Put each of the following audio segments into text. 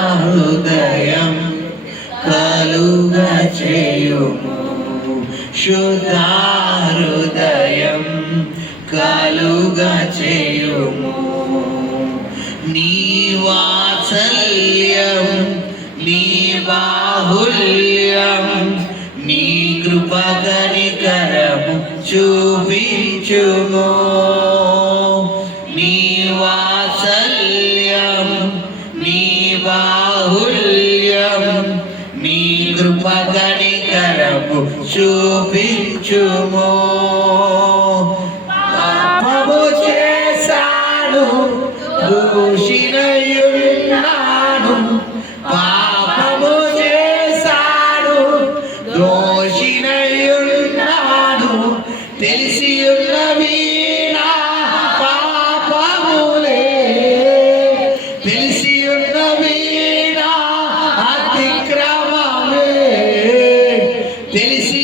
శుద్ధాహృదయం కలుగ చేయుము శుద్ధాహృదయం కలుగ చేయుము నీ వాత్సల్యం నీ బాహుల్యం నీ కృప కనికరము చూపించుము చూపించుము. పాపము చేశాను దోషినయున్నాను. పాపము చేశాను దోషినయున్నాను. తెలిసి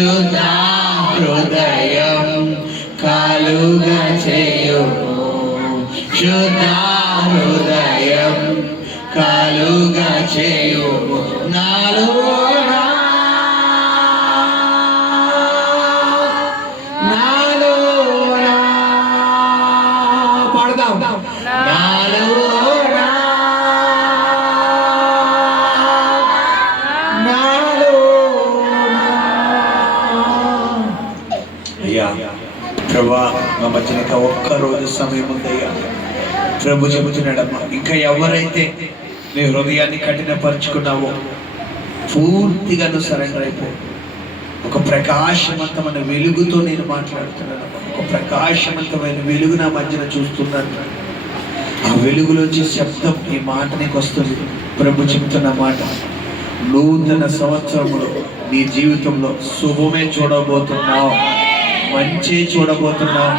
శుద్ధ హృదయం కలుగ చేయుము. శుద్ధ హృదయం కలుగ చేయుము. నాలో నాలో పడదాం. నాలో నాలో ప్రభా మా మధ్యన ఇంకా ఒక్క రోజు సమయం ఉందయ్యా. ప్రభు చెబుతున్నాడమ్మా ఇంకా ఎవరైతే నీ హృదయాన్ని కఠినపరుచుకున్నావో పూర్తిగా నువ్వు సరెండర్ అయిపో. ఒక ప్రకాశవంతమైన వెలుగుతో నేను మాట్లాడుతున్నాను ఒక ప్రకాశవంతమైన వెలుగు నా మధ్యన చూస్తున్నాను. ఆ వెలుగులోంచి శబ్దం ఈ మాట నీకు వస్తుంది. ప్రభు చెబుతున్న మాట నూతన సంవత్సరంలో నీ జీవితంలో శుభమే చూడబోతున్నావు. మంచి చూడబోతున్నావు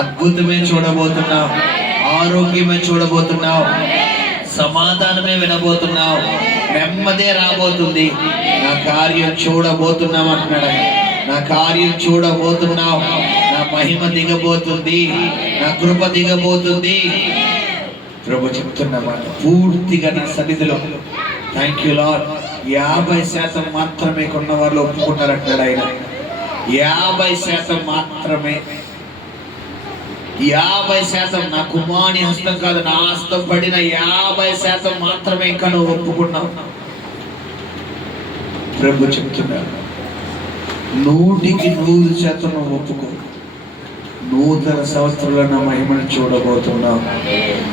అద్భుతమే చూడబోతున్నావు ఆరోగ్యమే చూడబోతున్నావు సమాధానమే వినబోతున్నావు నెమ్మదే రాబోతుంది. నా కార్యం చూడబోతున్నావు అంటున్నాడు నా కార్యం చూడబోతున్నావు నా మహిమ దిగబోతుంది. నా కృప దిగబోతుంది. ప్రభు చెప్తున్నమాట పూర్తిగా నా సన్నిధిలో. థ్యాంక్ యూ లాడ్ యాభై శాతం మాత్రమే కొన్న వాళ్ళు ఒప్పుకున్నారంటాడు ఆయన. యాభై శాతం మాత్రమే. యాభై శాతం నా కుమారుని హస్తం కాదు నా హస్తం పడిన యాభై శాతం మాత్రమే ఇంకా నువ్వు ఒప్పుకున్నావు. ప్రభు చెప్తున్నాడు నూటికి నూరు శాతం నువ్వు ఒప్పుకో. నూతన సంవత్సరంలో నా మహిమను చూడబోతున్నావు.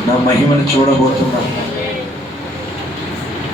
నా మహిమను చూడబోతున్నావు.